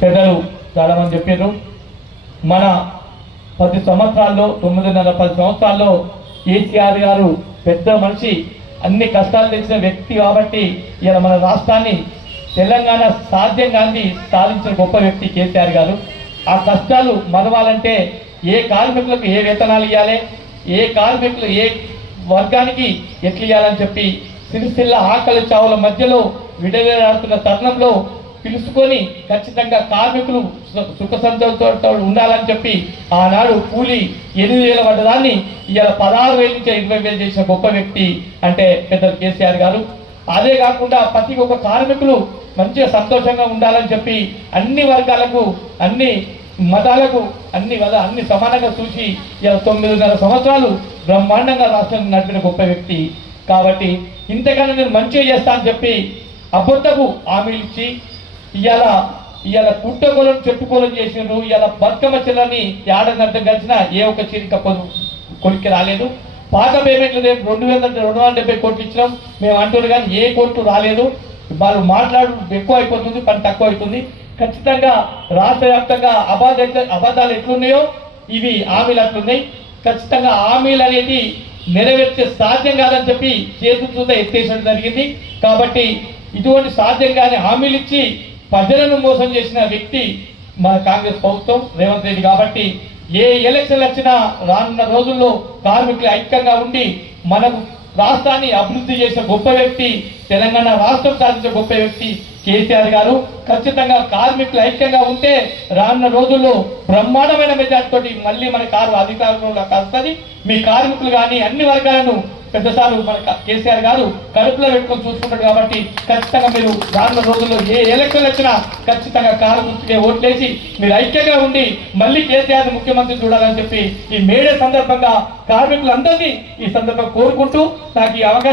పెద్దలు చాలామంది చెప్పారు మన పది సంవత్సరాల్లో తొమ్మిదిన్నర పది సంవత్సరాల్లో కేసీఆర్ గారు పెద్ద మనిషి అన్ని కష్టాలు తెలిసిన వ్యక్తి కాబట్టి ఇలా మన రాష్ట్రాన్ని తెలంగాణ సాధ్యం గాంధీ సాధించిన గొప్ప వ్యక్తి కేసీఆర్ గారు. ఆ కష్టాలు మరవాలంటే ఏ కార్మికులకు ఏ వేతనాలు ఇవ్వాలి ఏ కార్మికులు ఏ వర్గానికి ఎట్లు ఇవ్వాలని చెప్పి సిరిసిల్ల ఆకలి చావుల మధ్యలో విడవేలాడుతున్న తరుణంలో పిలుచుకొని ఖచ్చితంగా కార్మికులు సుఖ సంతోషంతో ఉండాలని చెప్పి ఆనాడు కూలి ఎనిమిది వేల పడ్డదాన్ని ఇవాళ పదహారు వేల నుంచి ఇరవై వేలు చేసిన గొప్ప వ్యక్తి అంటే పెద్దలు కేసీఆర్ గారు. అదే కాకుండా ప్రతి ఒక్క కార్మికులు మంచిగా సంతోషంగా ఉండాలని చెప్పి అన్ని వర్గాలకు అన్ని మతాలకు అన్ని వద అన్ని సమానంగా చూసి ఇలా తొమ్మిదిన్నర సంవత్సరాలు బ్రహ్మాండంగా రాష్ట్రం నడిపిన గొప్ప వ్యక్తి. కాబట్టి ఇంతకన్నా నేను మంచిగా చేస్తా అని చెప్పి అబద్ధపు హామీలు ఇచ్చి ఇవాళ ఇవాళ పుట్టగొలం చెట్టుకోలను చేసిండ్రు ఇవాళ బతుకమ్మ చెల్లని ఏడాది కలిసిన ఏ ఒక్క చీరిక కొను కొలిక్కి రాలేదు. పాత పేమెంట్లు రేపు రెండు వేల రెండు వందల డెబ్బై కోట్లు ఇచ్చినాం. మేము అంటున్నారు కానీ ఏ కోర్టు రాలేదు. వాళ్ళు మాట్లాడు ఎక్కువ అయిపోతుంది పని తక్కువ అవుతుంది ఖచ్చితంగా రాష్ట్ర వ్యాప్తంగా అబద్ధ అబద్ధాలు ఎట్లున్నాయో ఇవి హామీలు అట్లున్నాయి. ఖచ్చితంగా హామీలు అనేది నెరవేర్చే సాధ్యం కాదని చెప్పి చేతులతో ఎత్తేసడం జరిగింది. కాబట్టి ఇటువంటి సాధ్యం కాని హామీలు ఇచ్చి ప్రజలను మోసం చేసిన వ్యక్తి మన కాంగ్రెస్ ప్రభుత్వం రేవంత్ రెడ్డి కాబట్టి ఏ ఎలక్షన్లు వచ్చినా రానున్న రోజుల్లో కార్మికులు ఐక్యంగా ఉండి మనకు రాష్ట్రాన్ని అభివృద్ధి చేసిన గొప్ప వ్యక్తి తెలంగాణ రాష్ట్రం సాధించిన గొప్ప వ్యక్తి కేసీఆర్ గారు. ఖచ్చితంగా కార్మికులు ఐక్యంగా ఉంటే రానున్న రోజుల్లో బ్రహ్మాండమైన మెజార్టీతో తోటి మళ్ళీ మన కారు అధికారంలో కలుస్తుంది. మీ కార్మికులు కానీ అన్ని వర్గాలను పెద్దసార్లు మన కేసీఆర్ గారు కడుపులో పెట్టుకొని చూసుకుంటాడు కాబట్టి ఖచ్చితంగా మీరు రానున్న రోజుల్లో ఏ ఎలక్షన్లు వచ్చినా ఖచ్చితంగా కారు గుర్తుకే ఓట్లేసి మీరు ఐక్యంగా ఉండి మళ్ళీ కేసీఆర్ ముఖ్యమంత్రి చూడాలని చెప్పి ఈ మేడే సందర్భంగా కార్మికులందరినీ ఈ సందర్భంగా కోరుకుంటూ నాకు ఈ అవకాశం